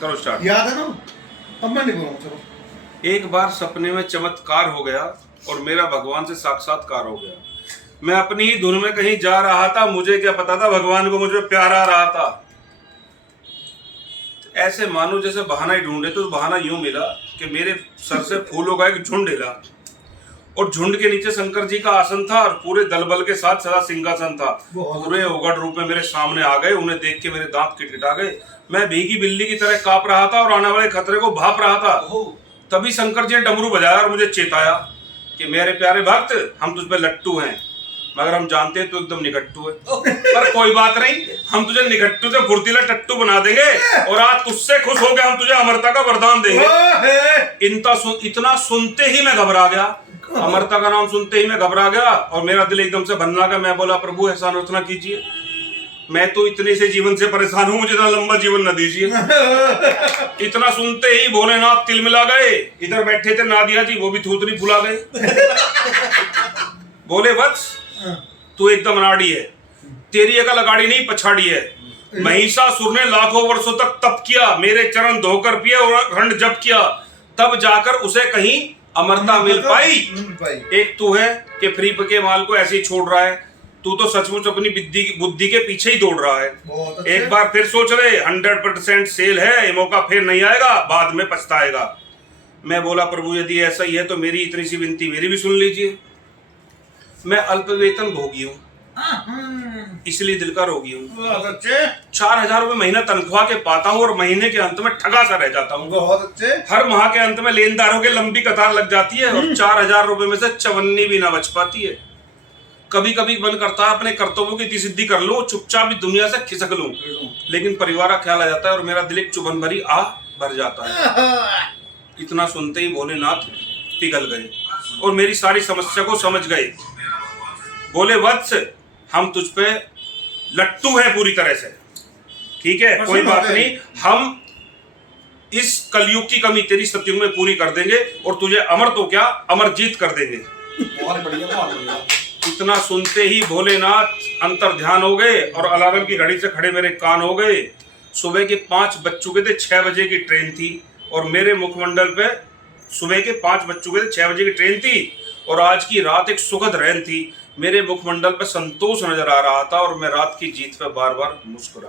करो स्टार्ट। याद है ना? अब मैं नहीं बोलूंगा, चलो। एक बार सपने में चमत्कार हो गया और मेरा भगवान से साक्षात्कार हो गया। मैं अपनी ही धुन में कहीं जा रहा था, मुझे क्या पता था भगवान को मुझ पे प्यार आ रहा था। ऐसे मानो जैसे बहाना ही ढूंढे, तो बहाना यूं मिला कि मेरे सर से फूलों का एक झुंड हिला और झुंड के नीचे शंकर जी का आसन था और पूरे दलबल के साथ सदा सिंहासन था। पूरे उगड़ रूप में मेरे सामने आ गए। उन्हें देख के मेरे दांत किटकिटा गए। मैं भीगी बिल्ली की तरह कांप रहा था और आने वाले खतरे को भाप रहा था। तभी शंकर जी ने डमरू बजाया और मुझे चेताया कि मेरे प्यारे भक्त, हम तुझ पे लट्टू हैं, मगर हम जानते हैं तू एकदम निकट्टू है। पर कोई बात नहीं, हम तुझे निकट्टू से फुर्तीला टट्टू बना देंगे और आज तुझसे खुश होकर हम तुझे अमरता का वरदान देंगे। इतना सुनते ही मैं घबरा गया। अमरता का नाम सुनते ही मैं घबरा गया और मेरा दिल एकदम से बनना गया। मैं बोला, प्रभु एहसान उतना कीजिए, मैं तो इतने से जीवन से परेशान हूं, मुझे इतना लंबा जीवन न दीजिए। इतना सुनते ही भोलेनाथ तिलमिला गए। इधर बैठे थे नादिया जी, वो भी थूथनी फुला गए। बोले, वत्स तू एकदम अनाड़ी है, तेरी अकल अगाड़ी नहीं पछाड़ी है। महिषासुर ने लाखों वर्षों तक तप किया, मेरे चरण धोकर पिए और अखंड जप किया, तब जाकर उसे कहीं अमरता मिल पाई। एक तू है कि फ्री के माल को ऐसे ही छोड़ रहा है। तू तो सचमुच अपनी बुद्धि के पीछे ही दौड़ रहा है। एक बार फिर सोच ले, 100% सेल है, ये मौका फिर नहीं आएगा, बाद में पछताएगा। मैं बोला, प्रभु यदि ऐसा ही है तो मेरी इतनी सी विनती मेरी भी सुन लीजिए। मैं अल्प वेतन भोगी हूँ, इसलिए दिल का रोगी हूँ। 4000 रुपए महीना तनख्वाह के पाता हूँ और महीने के अंत में ठगा सा रह जाता हूँ। बहुत अच्छे। हर माह के अंत में लेनदारों की लंबी कतार लग जाती है और 4000 रुपए में से चवन्नी भी ना बच पाती है। कभी कभी मन करता है अपने कर्तव्यों की इतनी सिद्धि कर लूं, चुपचाप भी दुनिया से खिसक लूं, लेकिन परिवार का ख्याल आ जाता है और मेरा दिल एक चुभन भरी आ भर जाता है। इतना सुनते ही भोलेनाथ पिघल गए और मेरी सारी समस्या को समझ गए। बोले, वत्स हम तुझ पे लट्टू हैं पूरी तरह से, ठीक है, कोई बात नहीं, हम इस कलयुग की कमी तेरी सतयुग में पूरी कर देंगे और तुझे अमर तो क्या अमरजीत कर देंगे। बहुत बढ़िया, बहुत बढ़िया। इतना सुनते ही भोलेनाथ अंतर ध्यान हो गए और अलार्म की घड़ी से खड़े मेरे कान हो गए। सुबह के 5 बज चुके थे, 6 बजे की ट्रेन थी और मेरे मुखमंडल पे सुबह के 5 बज चुके थे, 6 बजे की ट्रेन थी और आज की रात एक सुखद रैन थी। मेरे मुखमंडल पे संतोष नजर आ रहा था और मैं रात की जीत पे बार बार मुस्कुरा।